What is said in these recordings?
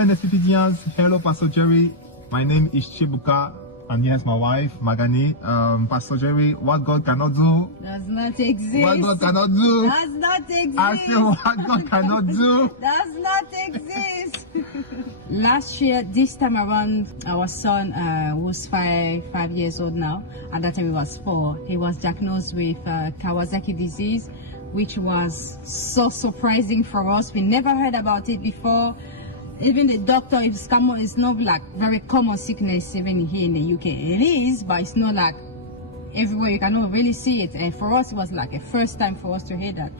Citizens, hello, Pastor Jerry. My name is Chibuka, and here's my wife, Magani. Pastor Jerry, what God cannot do does not exist. What God cannot do does not exist. I say what God cannot do does not exist. Last year, this time around, our son was five years old now. At that time, he was 4. He was diagnosed with Kawasaki disease, which was so surprising for us. We never heard about it before. Even the doctor, it's not like very common sickness even here in the UK. It is, but it's not like everywhere you cannot really see it. And for us, it was like a first time for us to hear that.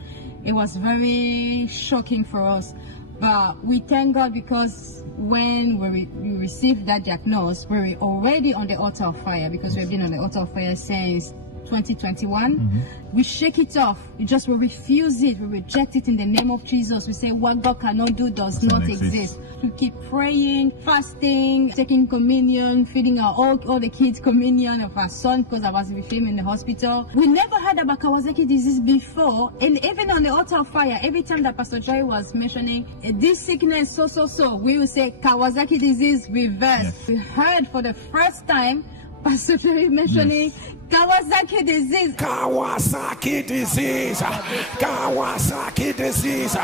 It was very shocking for us. But we thank God because when we received that diagnosis, we were already on the altar of fire, because we've been on the altar of fire since 2021. We shake it off. We refuse it. We reject it in the name of Jesus. We say what God cannot do does not exist. We keep praying, fasting, taking communion, feeding all the kids communion of our son, because I was with him in the hospital. We never heard about Kawasaki disease before, and even on the altar of fire, every time that Pastor Joy was mentioning this sickness, so, we will say Kawasaki disease reverse. Yes. We heard for the first time Pastor Joy mentioning Kawasaki disease. Kawasaki disease. Kawasaki disease.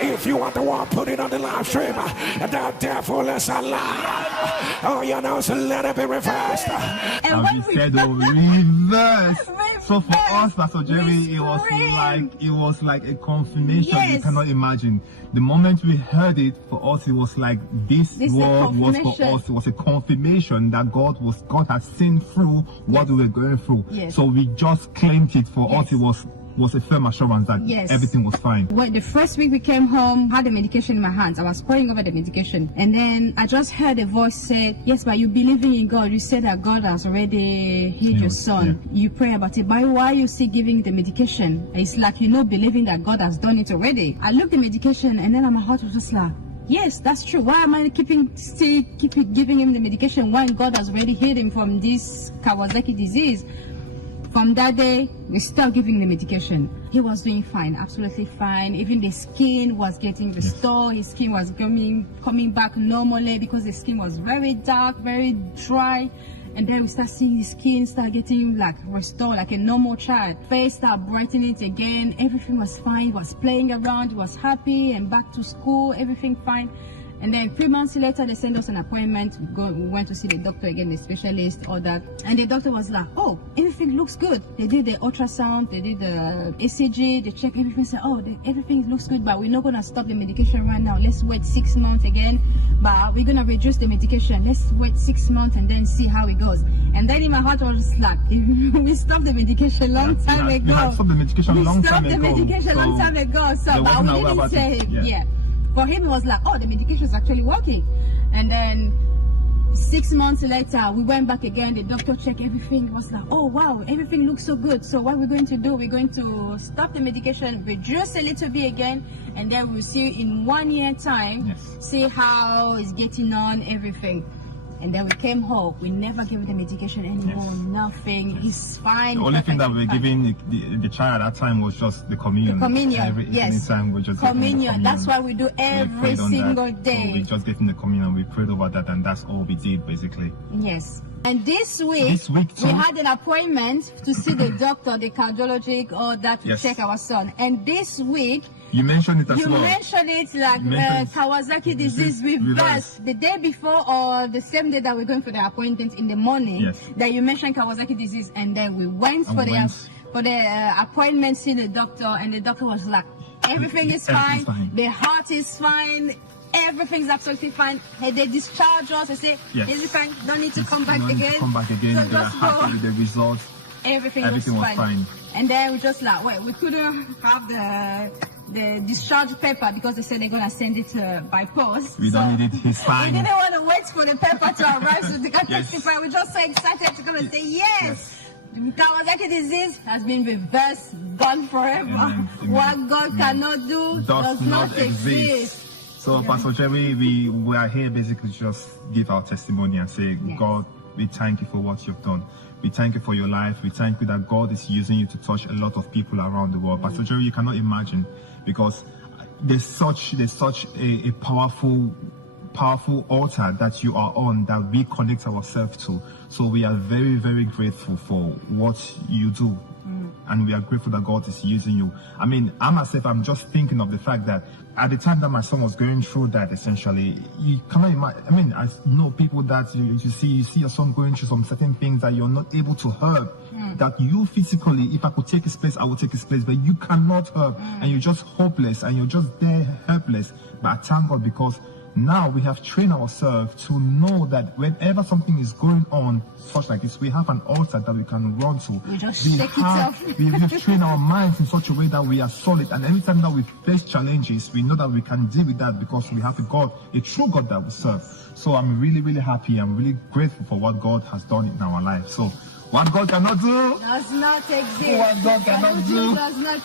If you want the one, put it on the live stream. The devil is alive. Oh, you know, so let it be reversed. And we said reverse. So for us, Pastor Jerry, it was like a confirmation. Yes. You cannot imagine. The moment we heard it, for us, it was like this word was for us. It was a confirmation that God had seen through what we were going through. Yes. So we just claimed it. For us, it was a firm assurance that everything was fine. Well, the first week we came home, had the medication in my hands. I was praying over the medication, and then I just heard a voice say, "Yes, but you believing in God. You said that God has already healed your son. Yeah. You pray about it. But why are you still giving the medication? It's like believing that God has done it already." I looked at the medication, and then my heart was just like, yes, that's true. Why am I keep giving him the medication when God has already healed him from this Kawasaki disease? From that day, we stopped giving the medication. He was doing fine, absolutely fine. Even the skin was getting restored. His skin was coming back normally, because the skin was very dark, very dry. And then we start seeing his skin start getting like restored, like a normal child. Face start brightening again. Everything was fine. He was playing around. He was happy and back to school. Everything fine. And then 3 months later, they sent us an appointment. We went to see the doctor again, the specialist, all that. And the doctor was like, "Oh, everything looks good." They did the ultrasound, they did the ECG, they checked everything, said, "Oh, everything looks good, but we're not going to stop the medication right now. Let's wait 6 months again, but we're going to reduce the medication. Let's wait 6 months and then see how it goes." And then in my heart, I was just like, we stopped the medication long time ago. We stopped the medication long time ago. So, but we didn't say it. For him, it was like, oh, the medication is actually working. And then 6 months later, we went back again. The doctor checked everything. It was like, oh, wow, everything looks so good. So what we're going to do, we're going to stop the medication, reduce a little bit again, and then we'll see in 1 year time, see how it's getting on, everything. And then we came home. We never gave the medication anymore. Nothing. He's fine. The only thing that we were giving the child at that time was just the communion. The communion. Every time we just communion. That's what we do every single day. So we just getting the communion. We prayed over that, and that's all we did basically. Yes. And this week we had an appointment to see the doctor, the cardiologist, all that, to check our son. And this week, you mentioned it as well. You mentioned it like Kawasaki disease reverse. The day before, or the same day that we're going for the appointment in the morning, that you mentioned Kawasaki disease, and then we went for the appointment, see the doctor, and the doctor was like, everything is fine. The heart is fine. Everything's absolutely fine. They discharge us. They say, is it fine? Don't need to come back again. Come back again. So just happy with the results. Everything was fine. And then we just like, wait, we couldn't have the discharge paper because they said they're gonna send it by post. We don't need it. He's fine. We didn't want to wait for the paper to arrive so they can testify. We're just so excited to come and say yes. Kawasaki disease has been reversed, gone forever. Amen. What God cannot do does not exist. So, Pastor Jerry, we are here basically to just give our testimony and say, God, we thank you for what you've done. We thank you for your life. We thank you that God is using you to touch a lot of people around the world. Pastor Jerry, you cannot imagine, because there's such a powerful powerful altar that you are on, that we connect ourselves to. So we are very, very grateful for what you do. And we are grateful that God is using you. I mean, I myself, I'm just thinking of the fact that at the time that my son was going through that, essentially, you cannot imagine. I mean, I know people that you see your son going through some certain things that you're not able to help. That you physically, if I could take his place, I would take his place, but you cannot help. And you're just hopeless and you're just there helpless. But I thank God because now we have trained ourselves to know that whenever something is going on, such like this, we have an altar that we can run to. We just shake it off. We have trained our minds in such a way that we are solid. And every time that we face challenges, we know that we can deal with that because we have a God, a true God that we serve. So I'm really, really happy. I'm really grateful for what God has done in our life. So what God cannot do, does not exist. What God cannot do, does not